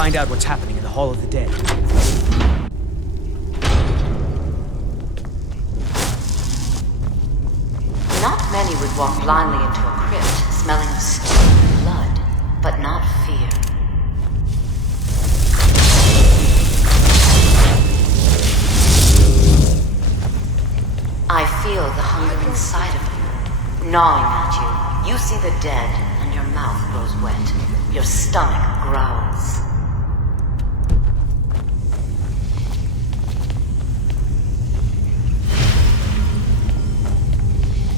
find out what's happening in the Hall of the Dead. Not many would walk blindly into a crypt, smelling of stewed blood, but not fear. I feel the hunger inside of you, gnawing at you. You see the dead, and your mouth grows wet. Your stomach growls.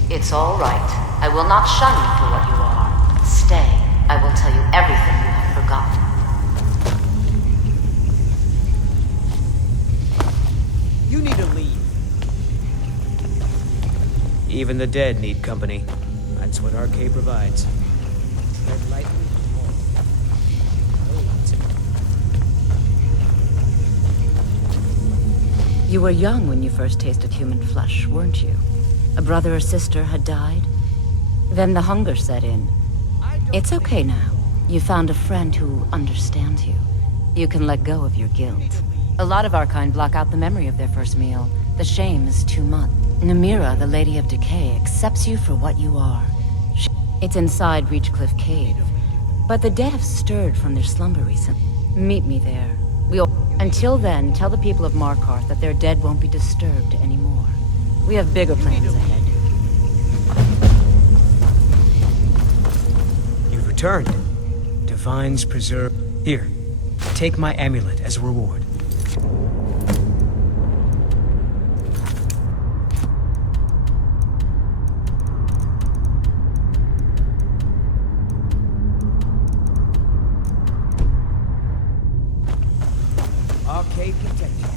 It's all right. I will not shun you for what you are. Stay. I will tell you everything you have forgotten. You need to leave. Even the dead need company. That's what Arcade provides. Tread lightly. You were young when you first tasted human flesh, weren't you? A brother or sister had died? Then the hunger set in. It's okay now. You found a friend who understands you. You can let go of your guilt. A lot of our kind block out the memory of their first meal. The shame is too much. Namira, the Lady of Decay, accepts you for what you are. It's inside Reachcliff Cave. But the dead have stirred from their slumber recently. Meet me there. Until then, tell the people of Markarth that their dead won't be disturbed anymore. We have bigger plans ahead. You've returned. Divines preserve. Here, take my amulet as a reward. Arcade protection.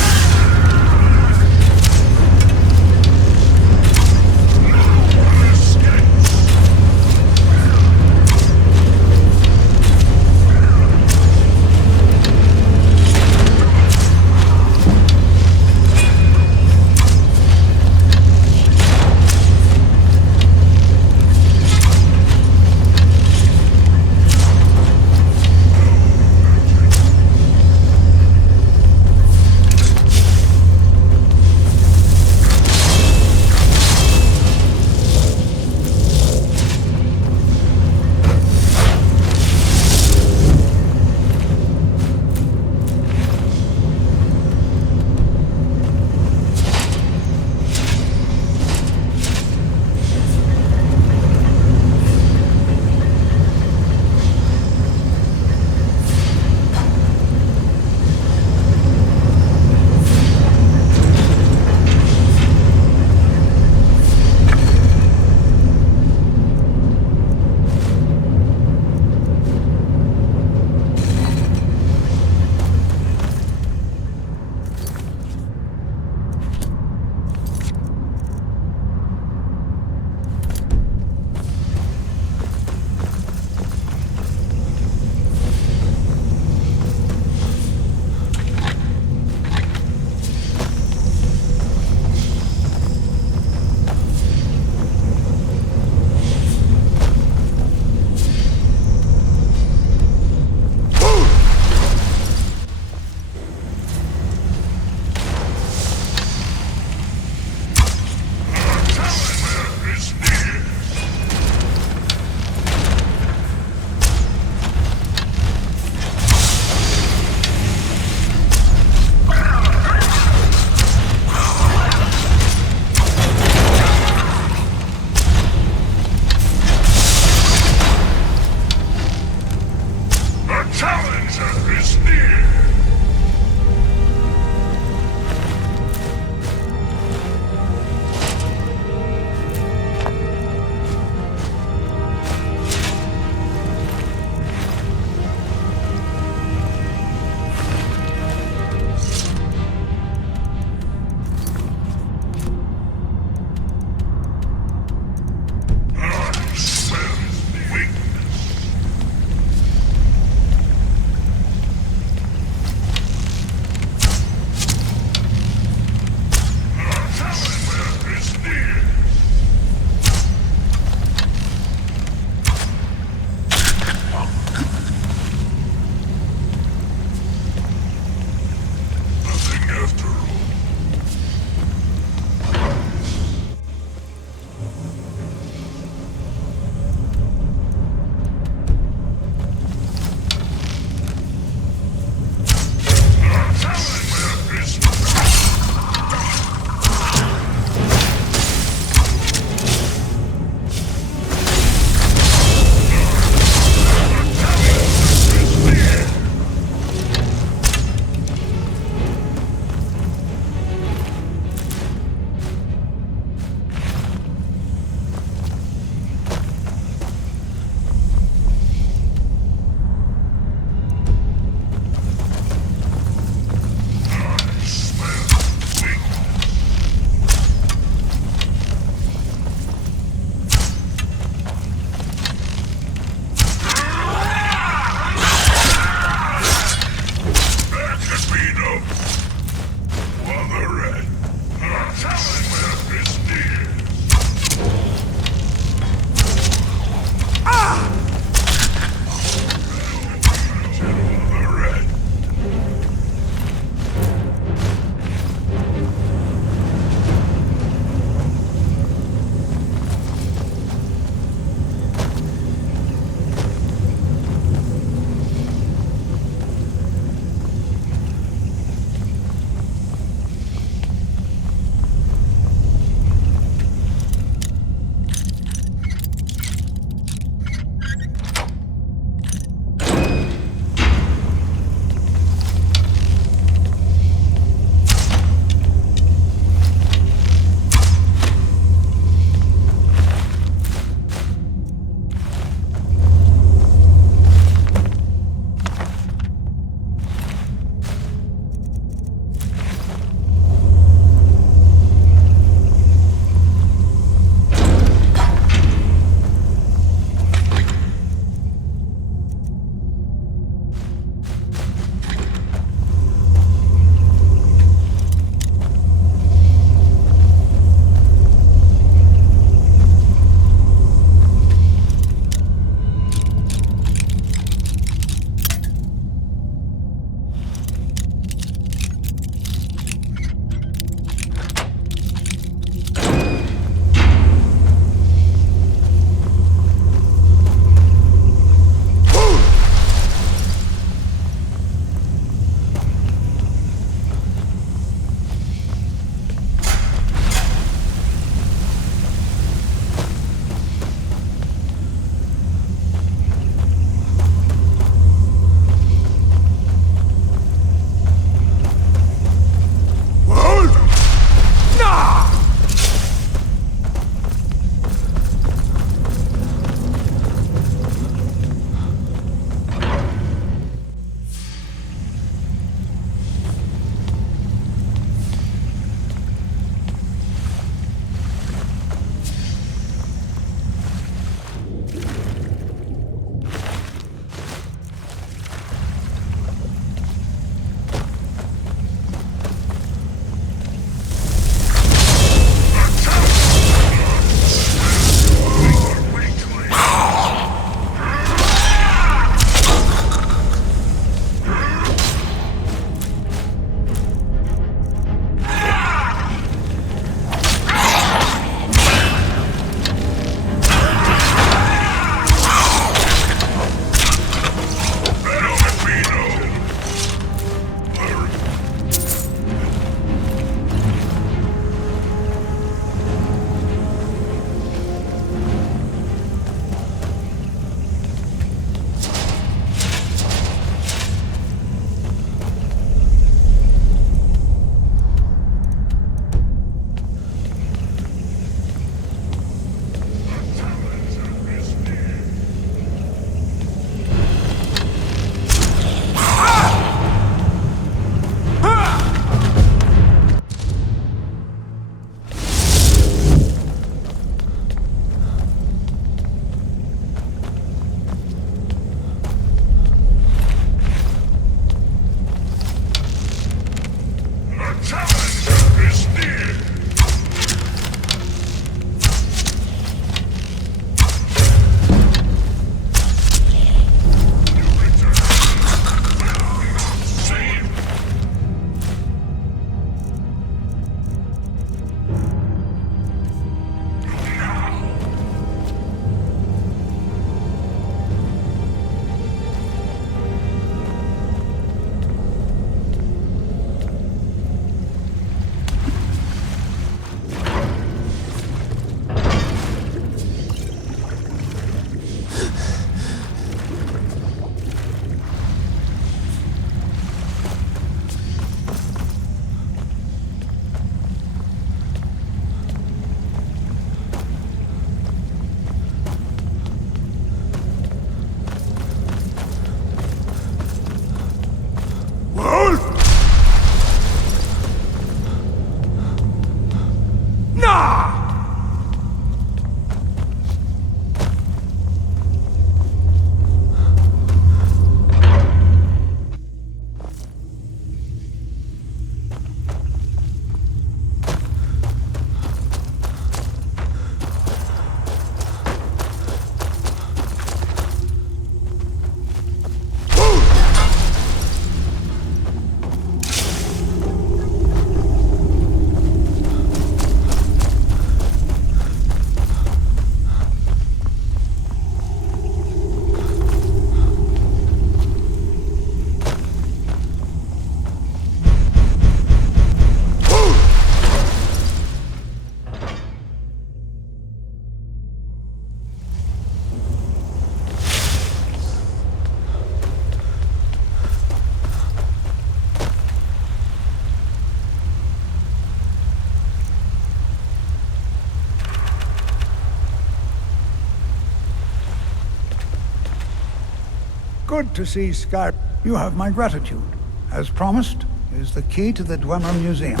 good to see Skyrim. You have my gratitude. As promised, is the key to the Dwemer Museum.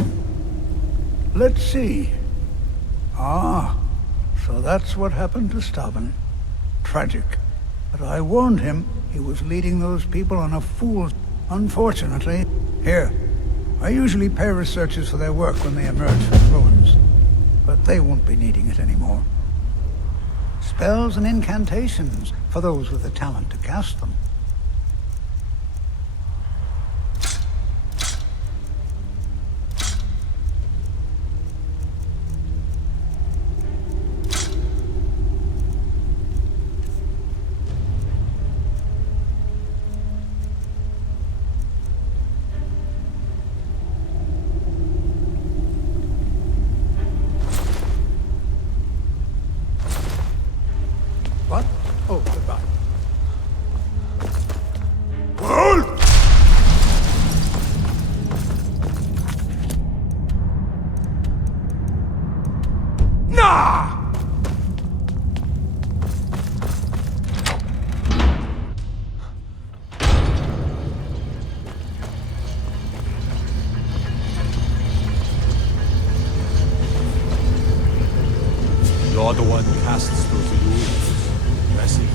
Let's see. Ah, so that's what happened to Stubborn. Tragic. But I warned him he was leading those people on a fool's... Unfortunately, here. I usually pay researchers for their work when they emerge from ruins. But they won't be needing it anymore. Spells and incantations for those with the talent to cast them. What? Oh, goodbye. Nah! You're the one who casts those illusions. Impressive.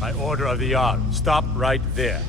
By order of the Jarl, stop right there.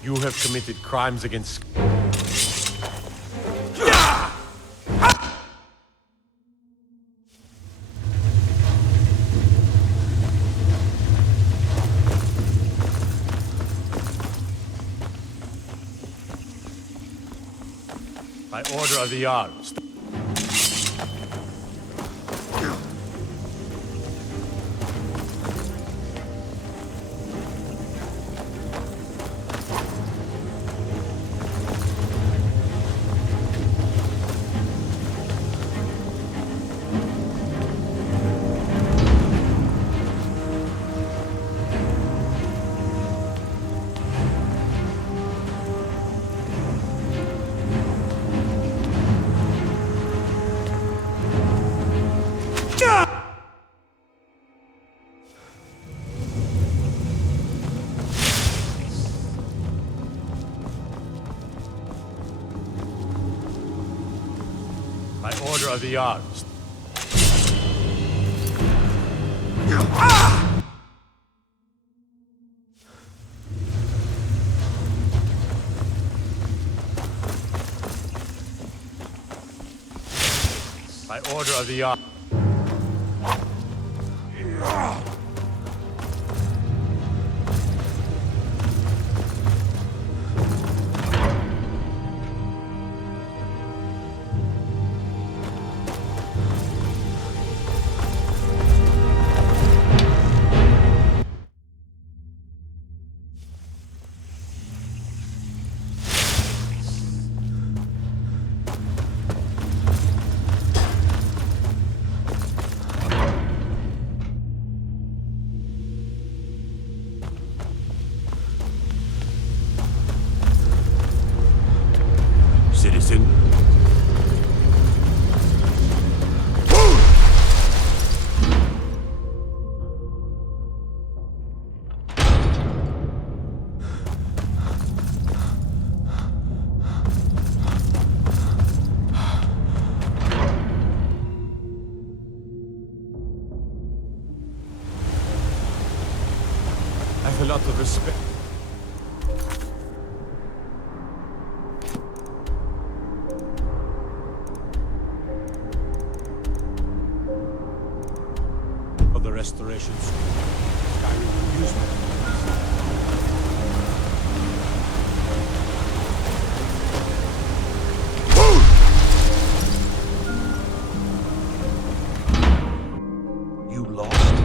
You have committed crimes against... By order of the Jarl. By order of the arms. By order of the arms. Citizen. I have a lot of respect. For the restoration school. Skyrim amusement. You lost?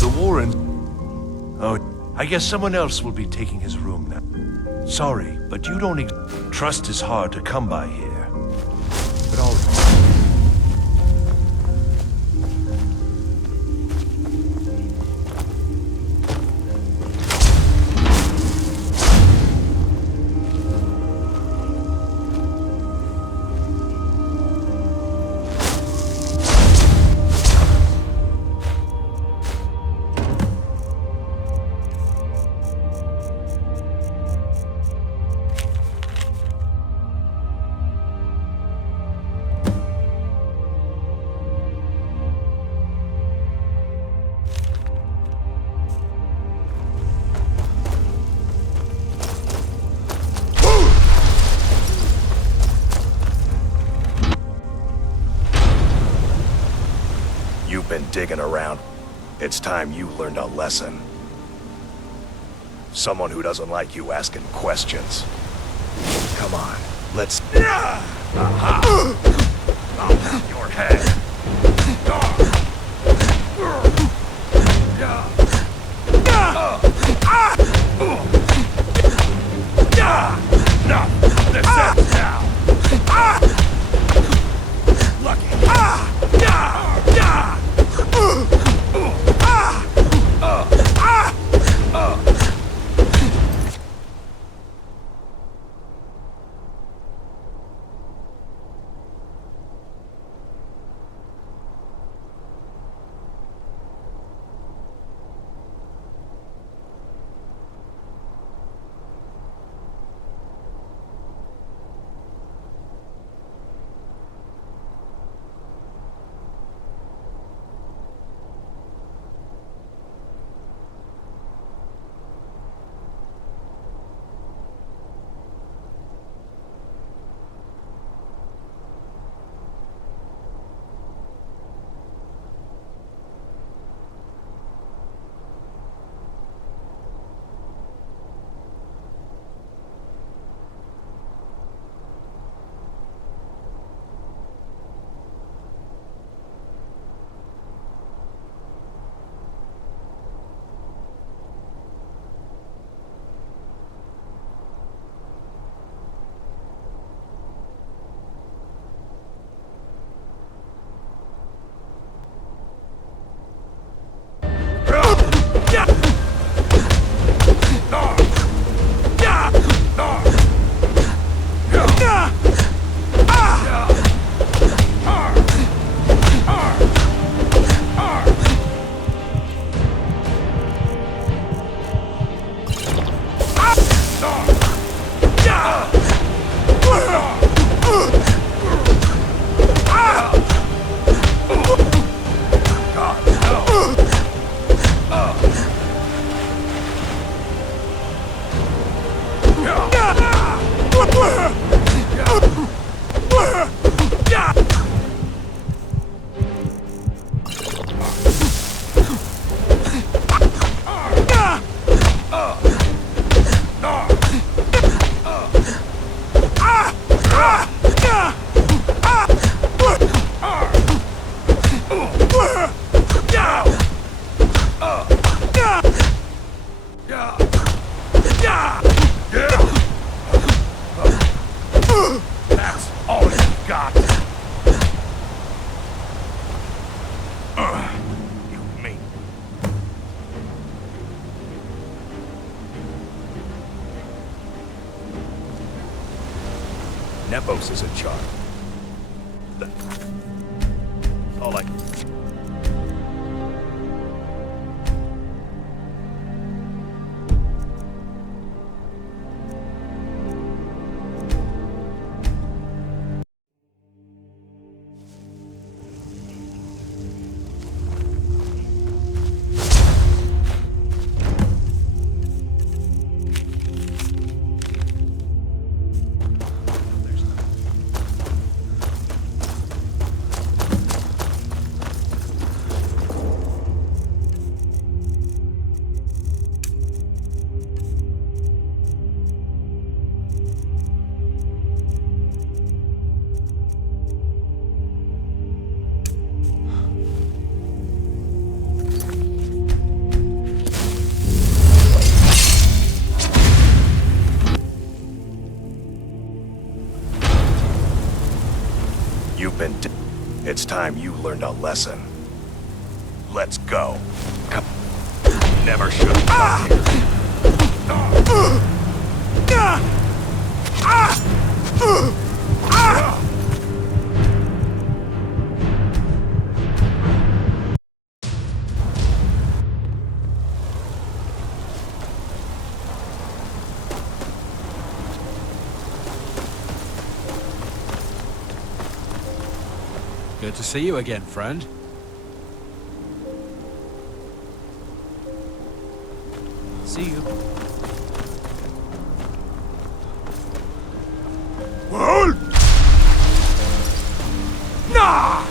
The Warren... Oh, I guess someone else will be taking his room now. Sorry, but you don't... Trust is hard to come by here. But all... You've been digging around. It's time you learned a lesson. Someone who doesn't like you asking questions. Come on, let's... Your head. That's it now. That's all you got. You mean. Nepos is in charge. All I... You've been... It's time you learned a lesson. Let's go. Come. Never should have come here. Good to see you again, friend. See you. Hold! Nah!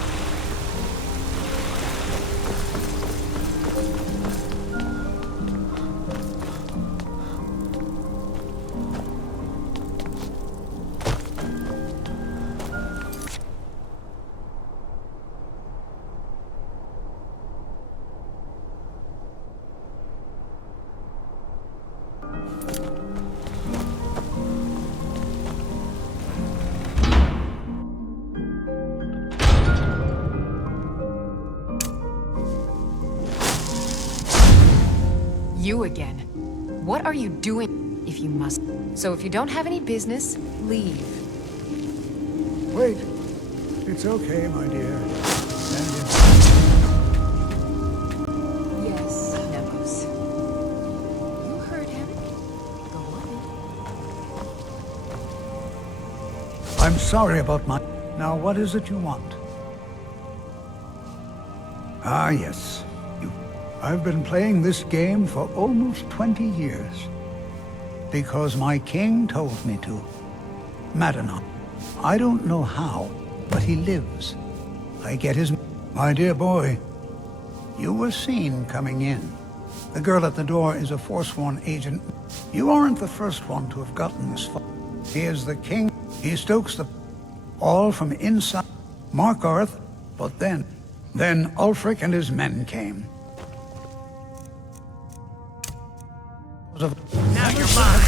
You again. What are you doing? If you must. So if you don't have any business, leave. Wait. It's okay, my dear. Stand in. Yes, Nemos. You heard him. Go on. I'm sorry about my... Now, what is it you want? Ah, yes. I've been playing this game for almost 20 years. Because my king told me to. Madanon. I don't know how, but he lives. I get his... My dear boy, you were seen coming in. The girl at the door is a Forsworn agent. You aren't the first one to have gotten this far. He is the king. He stokes the... all from inside Markarth, but then Ulfric and his men came. Now you're mine.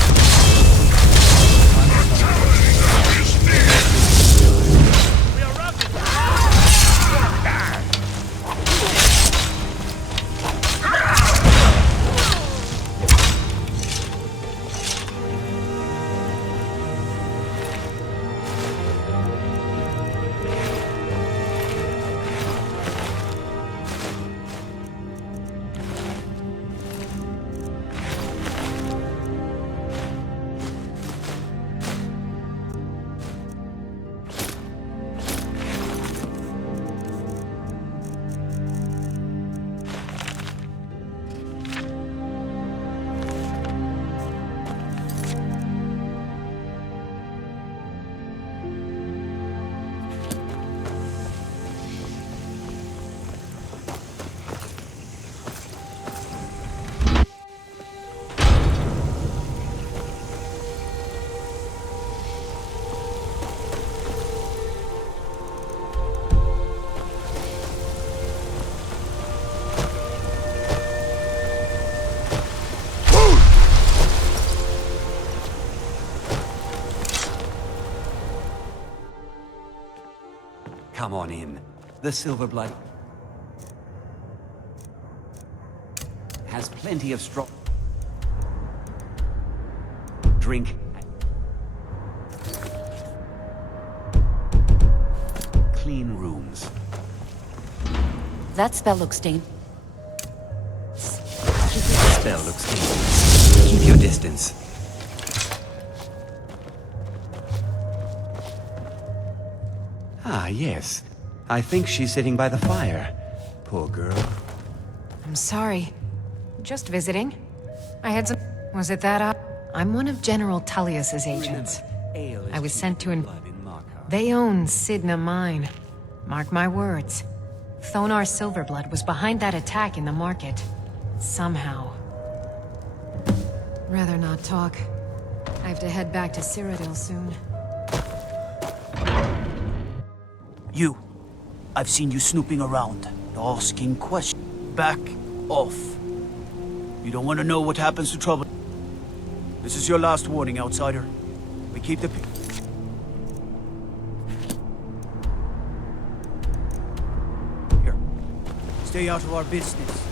Come on in. The Silverblood has plenty of straw. Drink. Clean rooms. That spell looks dangerous. Spell looks dangerous. Keep your distance. Ah, yes. I think she's sitting by the fire. Poor girl. I'm sorry. Just visiting. I had some... Was it that I'm one of General Tullius's agents. I was sent to They own Sidna Mine. Mark my words. Thonar Silverblood was behind that attack in the market. Somehow. Rather not talk. I have to head back to Cyrodiil soon. You. I've seen you snooping around, asking questions. Back off. You don't want to know what happens to trouble. This is your last warning, outsider. We keep the... Here. Stay out of our business.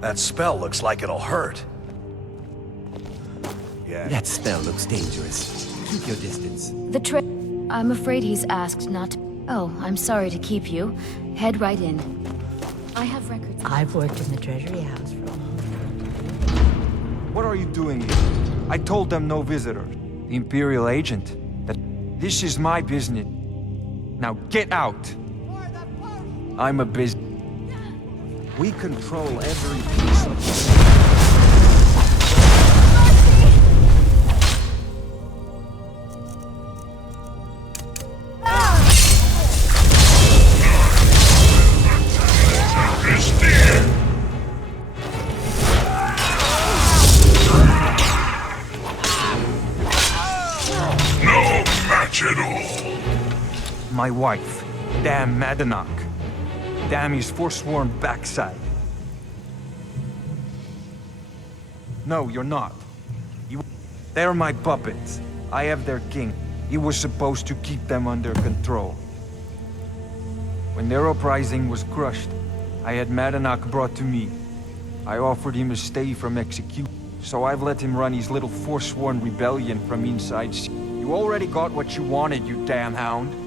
That spell looks like it'll hurt. Yeah. That spell looks dangerous. Keep your distance. I'm afraid he's asked not to... Oh, I'm sorry to keep you. Head right in. I have records... I've worked in the Treasury House for... What are you doing here? I told them no visitors. The Imperial agent. That this is my business. Now get out! I'm a business. We control every piece of this. My wife, damn Madanach. Damn his forsworn backside. No, you're not. They're my puppets. I have their king. He was supposed to keep them under control. When their uprising was crushed, I had Madanach brought to me. I offered him a stay from execution, so I've let him run his little forsworn rebellion from inside. You already got what you wanted, you damn hound.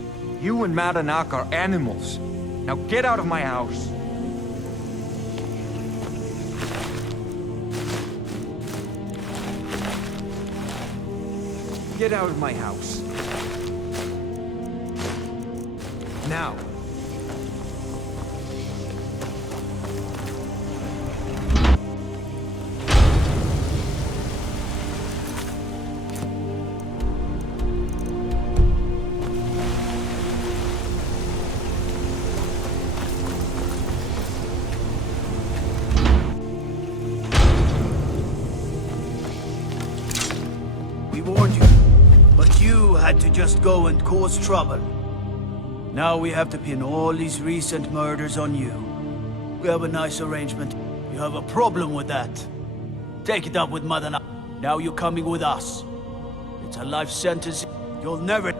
You and Madanach are animals. Now get out of my house. Get out of my house. Now. Had to just go and cause trouble. Now we have to pin all these recent murders on you. We have a nice arrangement. You have a problem with that. Take it up with Mother. Now you're coming with us. It's a life sentence. You'll never...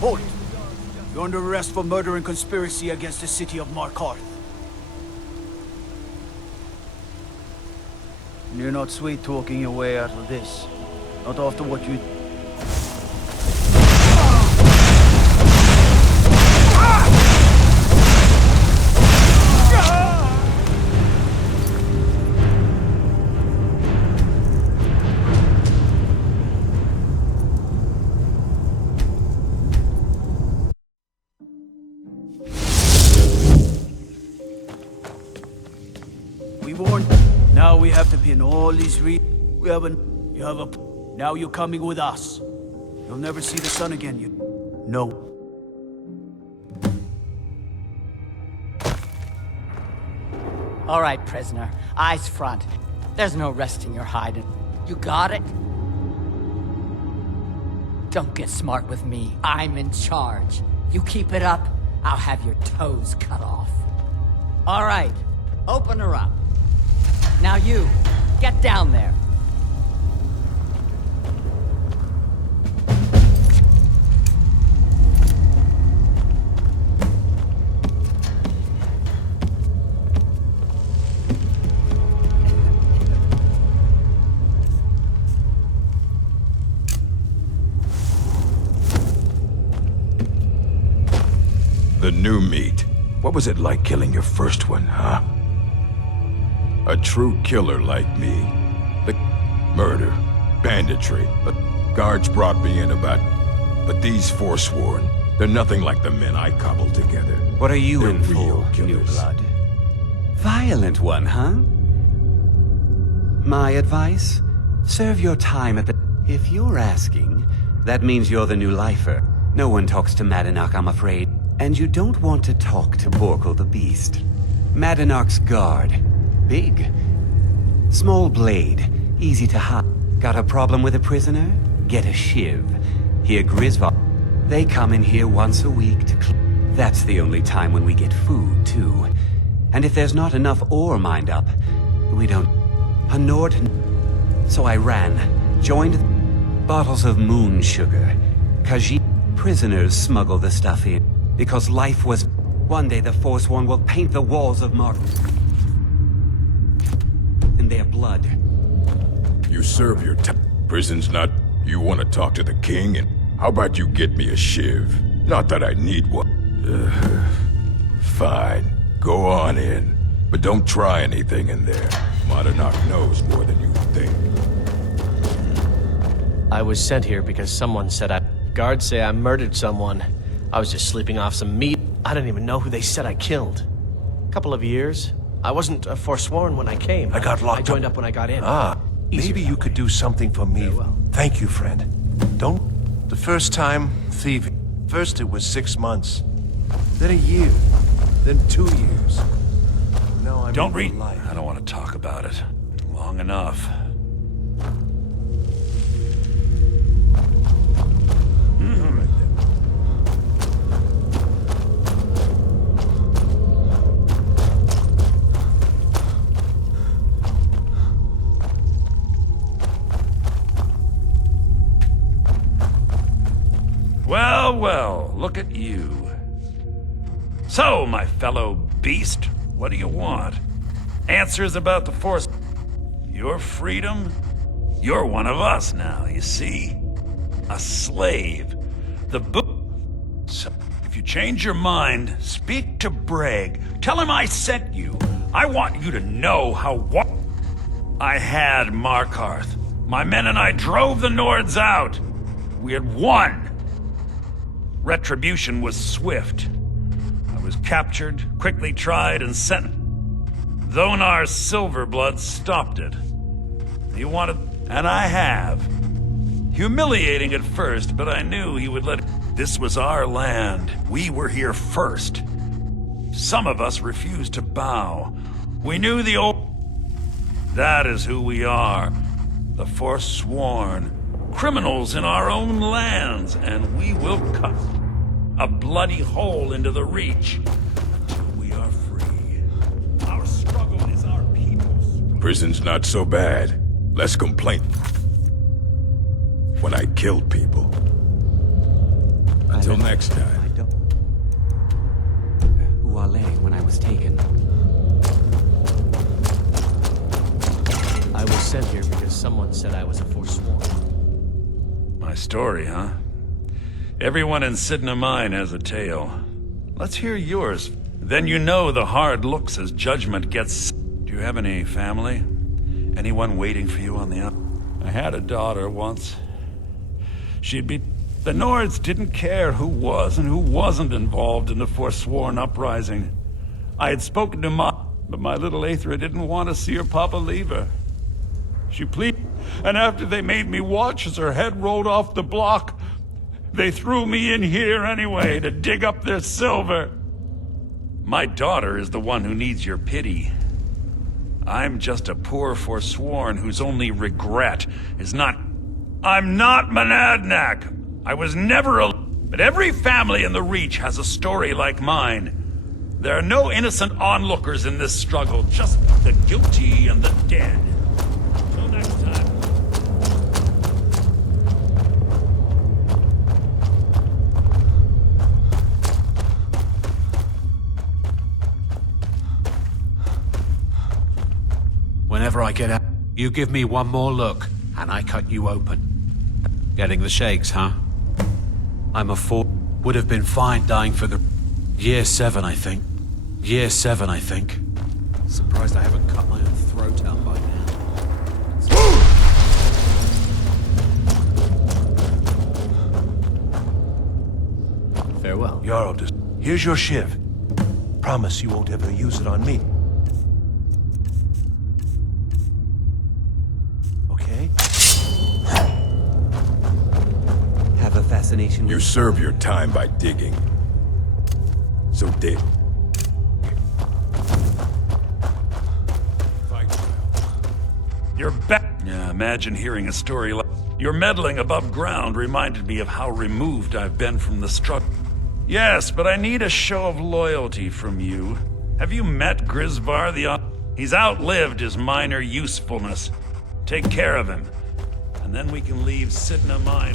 Hold! You're under arrest for murder and conspiracy against the city of Markarth. You're not sweet-talking your way out of this. Not after what you... We warned. Now we have to pin all these We haven't... You have a... Now you're coming with us. You'll never see the sun again, you... No. All right, prisoner. Eyes front. There's no resting your hide. You got it? Don't get smart with me. I'm in charge. You keep it up, I'll have your toes cut off. All right. Open her up. Now you, get down there. The new meat. What was it like killing your first one, huh? A true killer like me. The murder, banditry. The guards brought me in about... But these forsworn, they're nothing like the men I cobbled together. What are you They're in real for, new killers. blood? Violent one, huh? My advice? Serve your time at the... If you're asking, that means you're the new lifer. No one talks to Madanach, I'm afraid. And you don't want to talk to Borkle the Beast. Madanach's guard. Big. Small blade. Easy to hide. Got a problem with a prisoner? Get a shiv. Here, Grisva. They come in here once a week to That's the only time when we get food, too. And if there's not enough ore mined up, we don't... A Nord... So I ran. Joined bottles of moon sugar. Khajiit prisoners smuggle the stuff in. Because life was... One day the Forsworn will paint the walls of Mark... in their blood. You serve your time. Prison's not... You want to talk to the king, and how about you get me a shiv? Not that I need one. Fine. Go on in. But don't try anything in there. Madanach knows more than you think. I was sent here because someone said Guards say I murdered someone. I was just sleeping off some meat. I don't even know who they said I killed. Couple of years. I wasn't forsworn when I came. I got locked I joined up when I got in. Maybe you could do something for me. Thank you, friend. Don't... The first time, thieving. First it was 6 months. Then a year. Then 2 years. No, I Don't read. I don't want to talk about it. Long enough. Well, well, look at you. So, my fellow beast, what do you want? Answers about the Force... Your freedom? You're one of us now, you see? A slave. The So, if you change your mind, speak to Breg. Tell him I sent you. I want you to know how I had Markarth. My men and I drove the Nords out. We had won. Retribution was swift. I was captured, quickly tried, and sent. Dhonar's Silverblood stopped it. He wanted, and I have. Humiliating at first, but I knew he would let it. This was our land. We were here first. Some of us refused to bow. We knew the old... That is who we are. The Forsworn. Criminals in our own lands, and we will cut a bloody hole into the Reach until we are free. Our struggle is our people's. Prison's not so bad. Less complaint. When I killed people. Until next time. Uale when I was taken. I was sent here because someone said I was a Forsworn. My story, huh? Everyone in Sidna Mine has a tale. Let's hear yours. Then you know the hard looks as judgment gets... Do you have any family? Anyone waiting for you on the up? I had a daughter once. She'd be... The Nords didn't care who was and who wasn't involved in the Forsworn uprising. I had spoken to Mom, but my little Aethra didn't want to see her papa leave her. She pleaded, and after they made me watch as her head rolled off the block, they threw me in here anyway to dig up their silver. My daughter is the one who needs your pity. I'm just a poor Forsworn whose only regret is not... I'm not Monadnock! I was never a... But every family in the Reach has a story like mine. There are no innocent onlookers in this struggle, just the guilty and the dead. Till next time. Whenever I get out, you give me one more look, and I cut you open. Getting the shakes, huh? I'm a fool. Would have been fine dying for the... Year 7, I think. Year 7, I think. Surprised I haven't cut my own throat out by now. Farewell. Jarl, here's your shiv. Promise you won't ever use it on me. Okay? Have a fascination. You serve your time by digging. So dig. You're back. Yeah, imagine hearing a story like... Your meddling above ground reminded me of how removed I've been from the struggle. Yes, but I need a show of loyalty from you. Have you met Grisvar the... He's outlived his minor usefulness. Take care of him. And then we can leave Sidna Mine.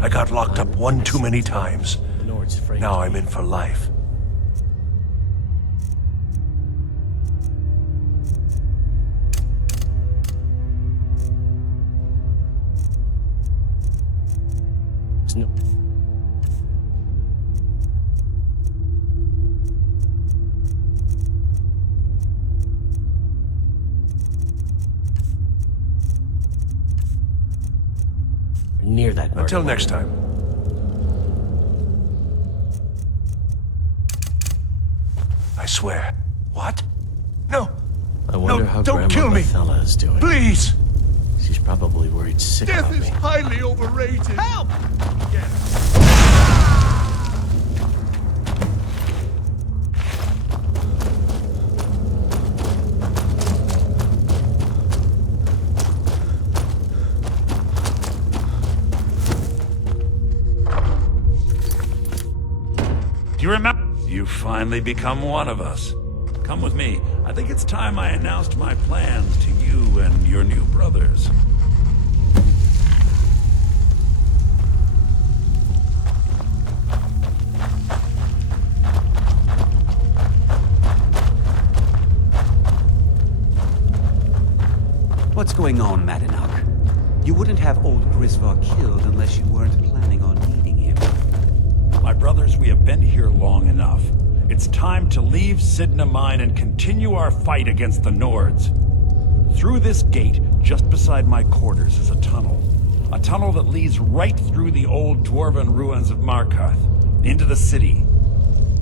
I got locked up one too many times. Now I'm in for life. No. Near that murder. Until next time. I swear. What? No. I wonder how don't Grandma kill me. Bethella is doing. Please. She's probably worried sick Death of is me. highly overrated. Help! Do you remember? You finally become one of us. Come with me. I think it's time I announced my plans to you and your new brothers. What's going on, Madanuk? You wouldn't have old Grisvar killed unless you weren't planning on needing him. My brothers, we have been here long enough. It's time to leave Sidna Mine and continue our fight against the Nords. Through this gate, just beside my quarters, is a tunnel. A tunnel that leads right through the old dwarven ruins of Markarth, into the city.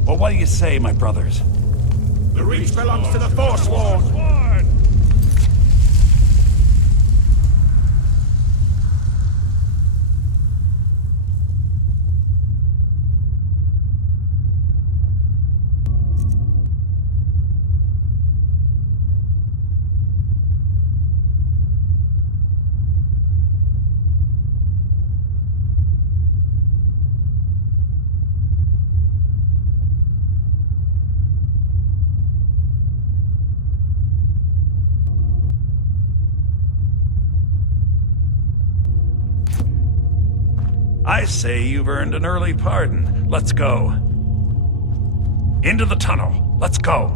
Well, what do you say, my brothers? The Reach belongs to the Forsworn! I say you've earned an early pardon. Let's go. Into the tunnel. Let's go.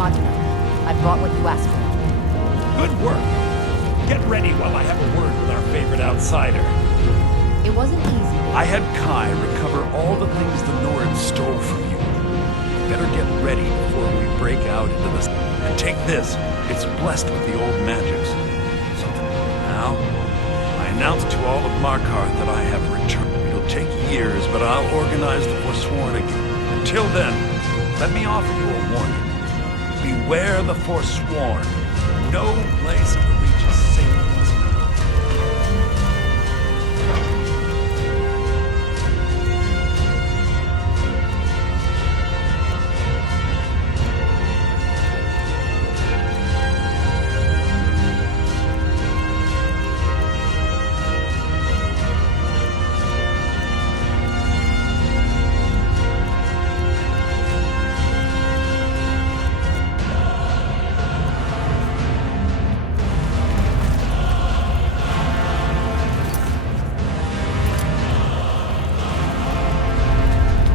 I brought what you asked for. Good work. Get ready while I have a word with our favorite outsider. It wasn't easy. I had Kai recover all the things the Nords stole from you. Better get ready before we break out into this. And take this. It's blessed with the old magics. Something. Now, I announce to all of Markarth that I have returned. It'll take years, but I'll organize the Forsworn again. Until then, let me offer you a warning. Beware the Forsworn. No place in the Reach is safe from us now.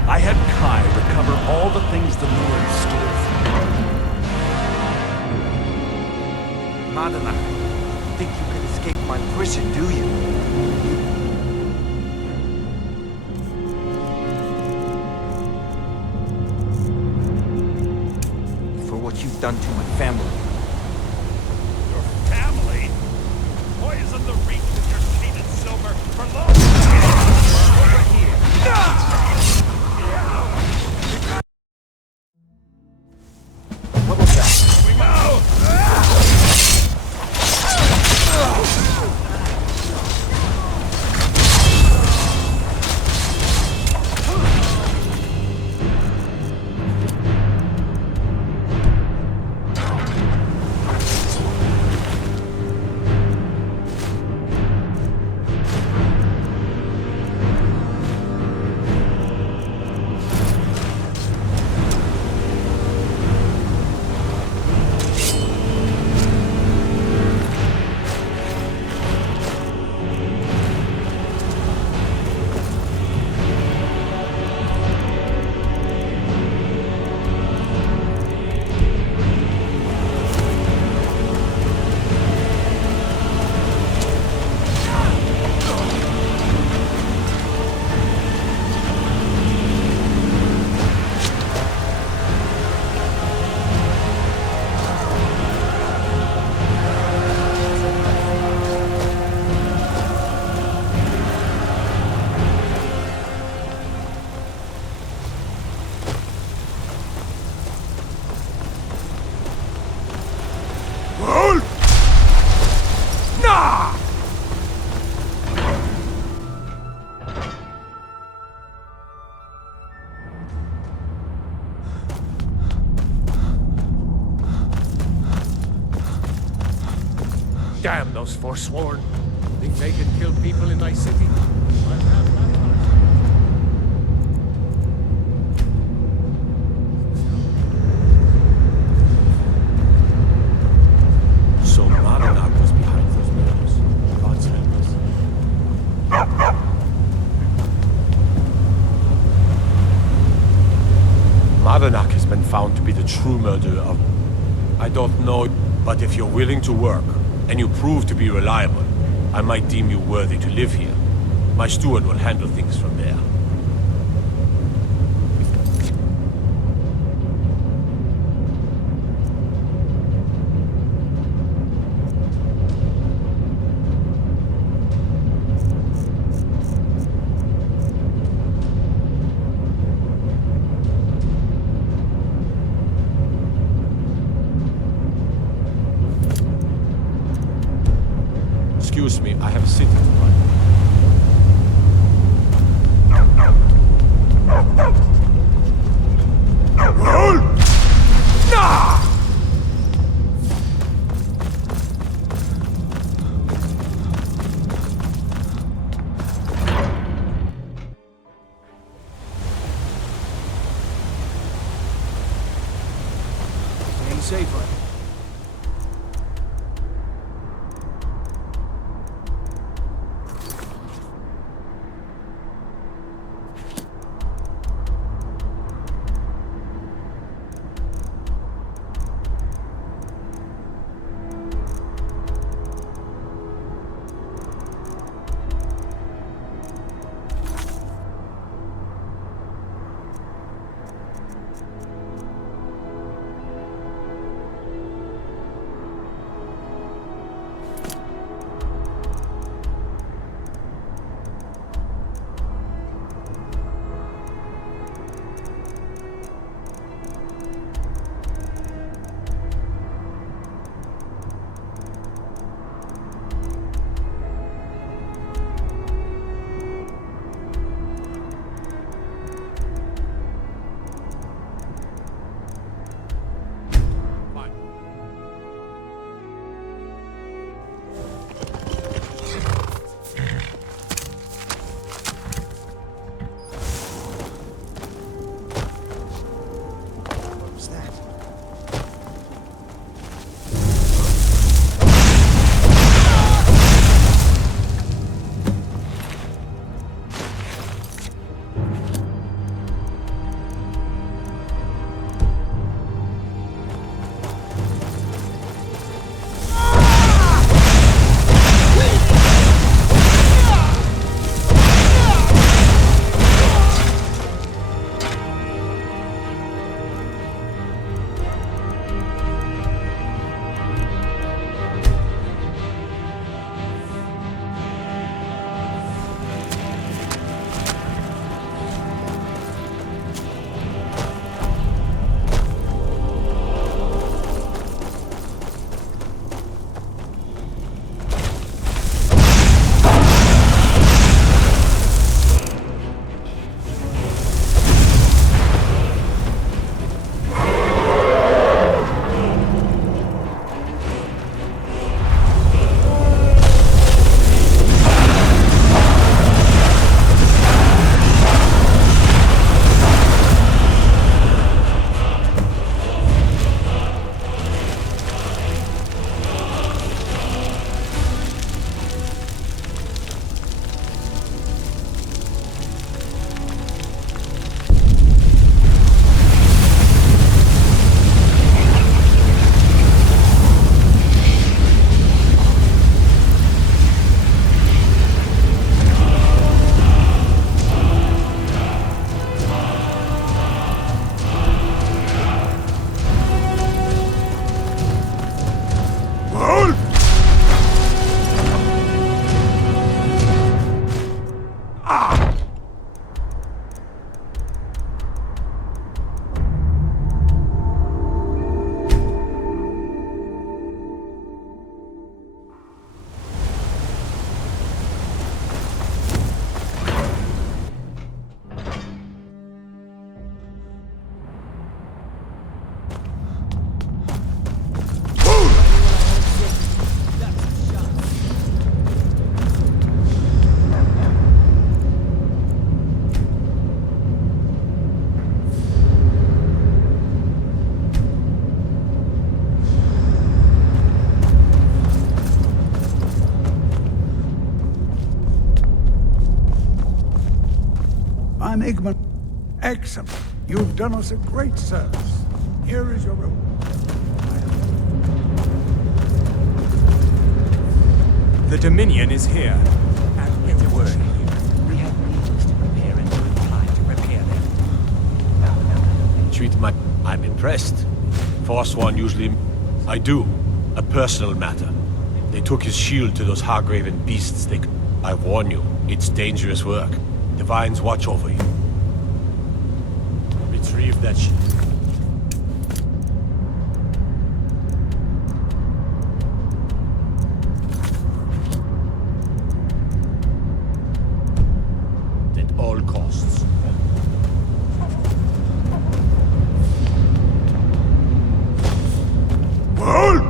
I had Kai recover all the things the Nords stole from me. Madana, think you can escape my prison, do you? For what you've done to my family. Your family? Poison the Reach with your tainted silver for long. Over here. What was that? We go! Damn those Forsworn. Think they can kill people in thy city? So Maranak was behind those murders. God's help us. Maranak has been found to be the true murderer of... I don't know, but if you're willing to work, and you prove to be reliable, I might deem you worthy to live here. My steward will handle things from there. Excuse me, I have a city to run. Stay safe, right? I'm Igman. Excellent. You've done us a great service. Here is your reward. The Dominion is here. And get a word. We have meals to prepare and we'll try to repair them. Treat my... I'm impressed. Forsworn usually... I do. A personal matter. They took his shield to those Hargraven beasts. I warn you, it's dangerous work. Divines watch over you. Retrieve that shield. At all costs. Well!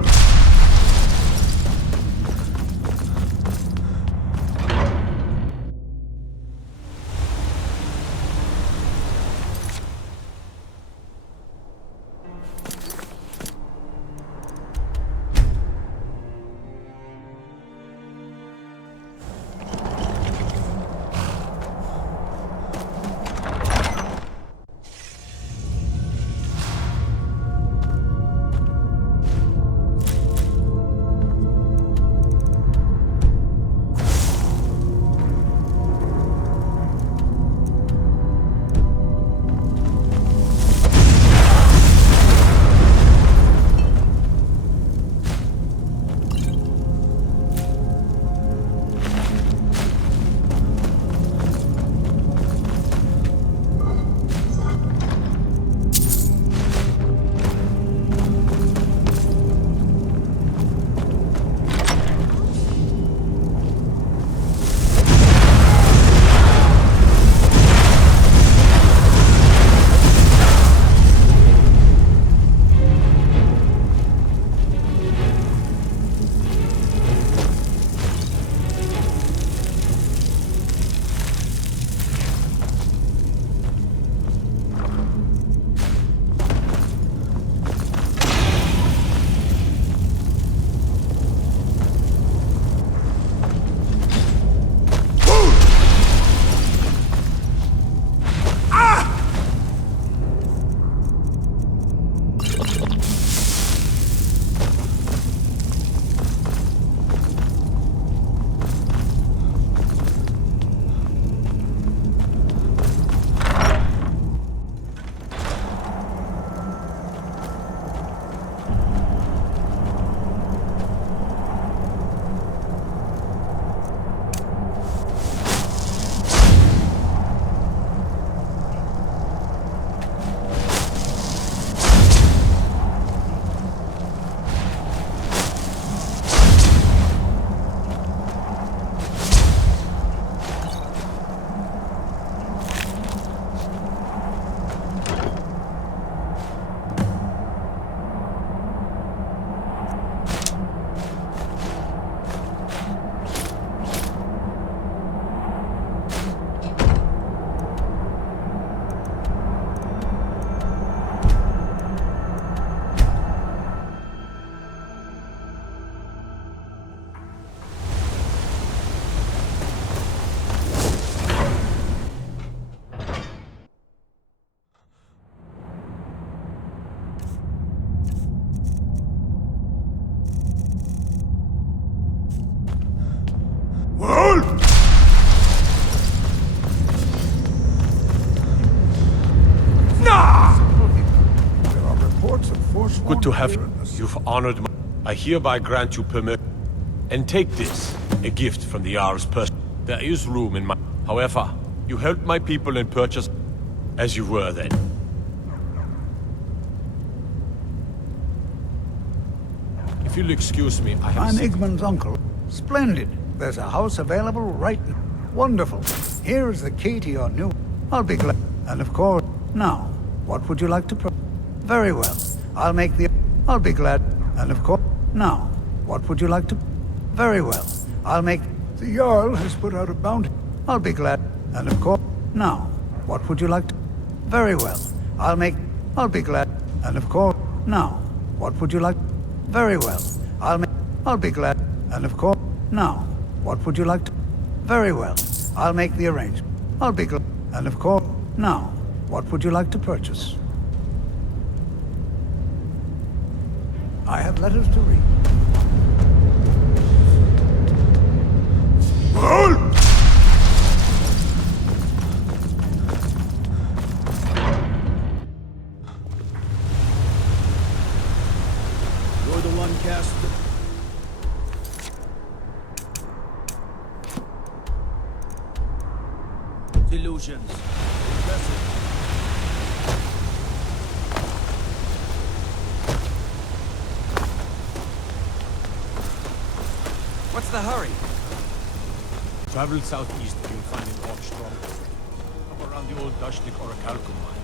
Good to have you. You've honored my... I hereby grant you permission. And take this, a gift from the Jarl's person. There is room in my... However, you helped my people and purchase... as you were then. If you'll excuse me, I have... I'm Igman's uncle. Splendid. There's a house available right now. Wonderful. Here is the key to your new... I'll be glad. And of course, now, what would you like to... Very well. I'll make the... I'll be glad. And of course, now, what would you like to... Very well. I'll make... The Jarl has put out a bounty. I'll be glad. And of course, now, what would you like to... Very well. I'll make... I'll be glad. And of course, now, what would you like... Very well. I'll make... I'll be glad. And of course, now, what would you like to... Very well. I'll make the arrangement. I'll be glad. And of course, now, what would you like to purchase? I have letters to read. You're the one cast illusions. Impressive. What's the hurry? Travel southeast and you'll find an orc stronghold. Up around the old Dashnik Orichalcum mine.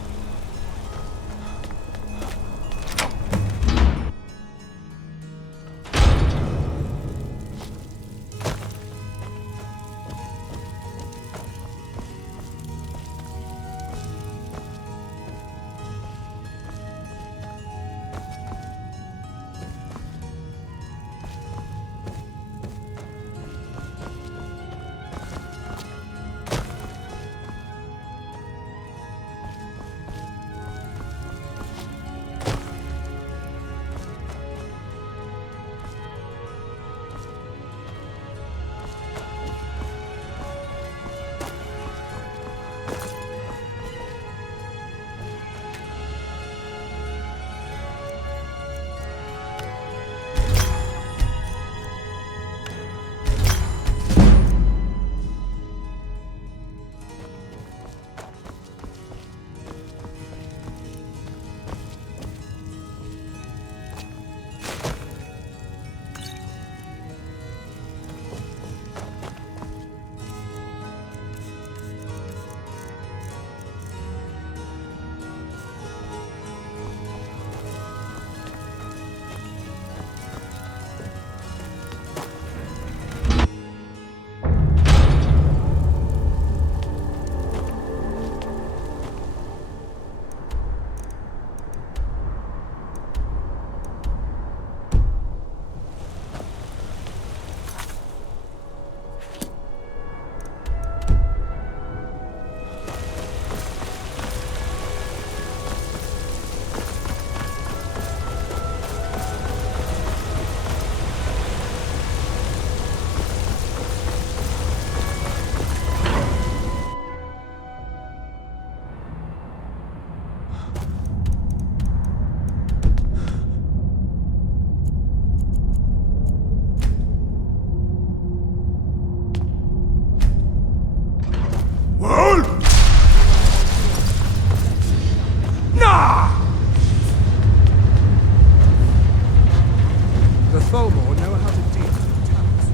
The Tholmor know how to deal with attacks.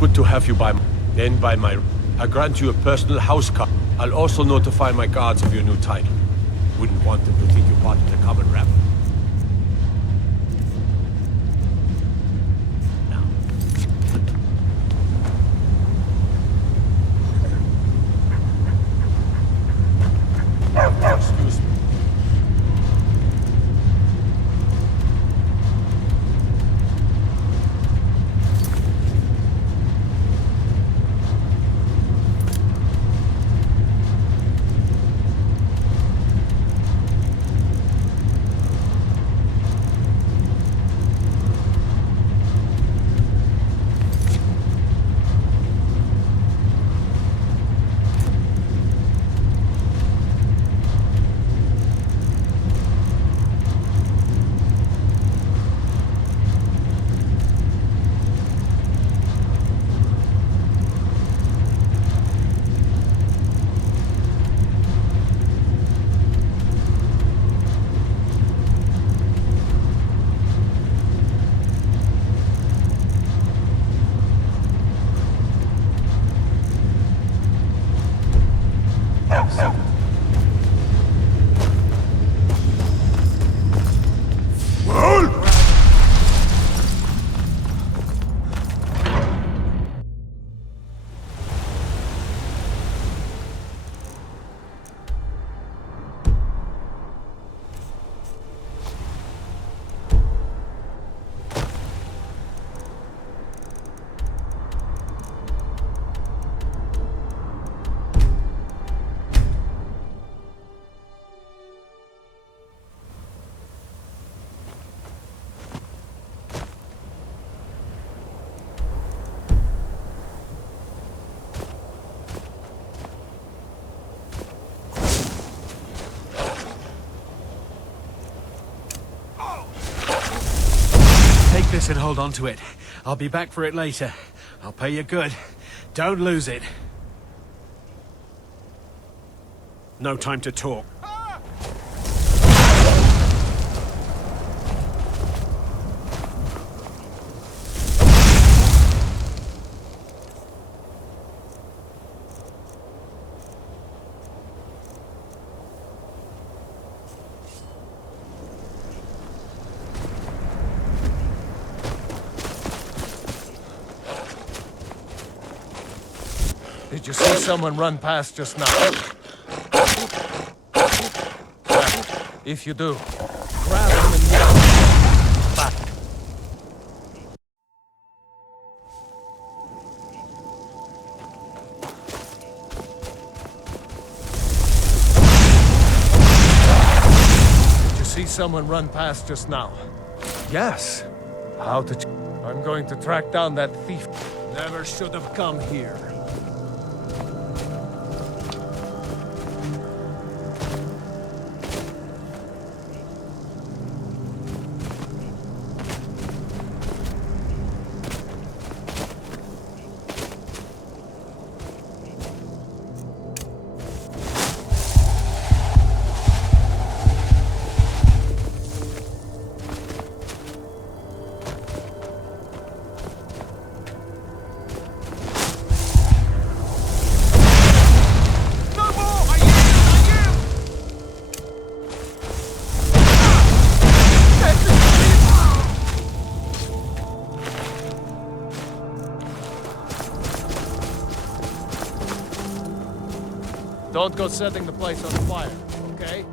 Good to have you by my... I grant you a personal house cut. I'll also notify my guards of your new title. Wouldn't want them to think you're part of the common rabble. Excuse me. Take this and hold on to it. I'll be back for it later. I'll pay you good. Don't lose it. No time to talk. Did you see someone run past just now? If you do, grab him and yell. Back. Did you see someone run past just now? Yes. How did you... I'm going to track down that thief. Never should have come here. Don't go setting the place on fire, okay?